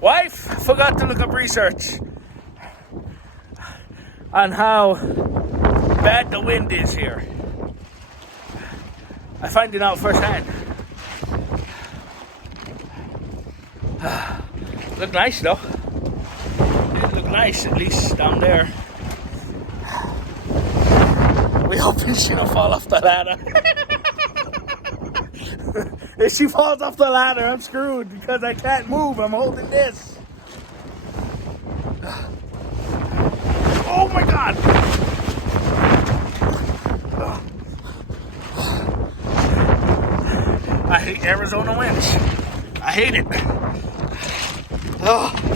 Wife forgot to look up research on how bad the wind is here. I find it out firsthand. Look nice though. It look nice, at least down there. We hope she don't fall off the ladder. If she falls off the ladder, I'm screwed because I can't move. I'm holding this. Oh my God. I hate Arizona winds. I hate it. Oh.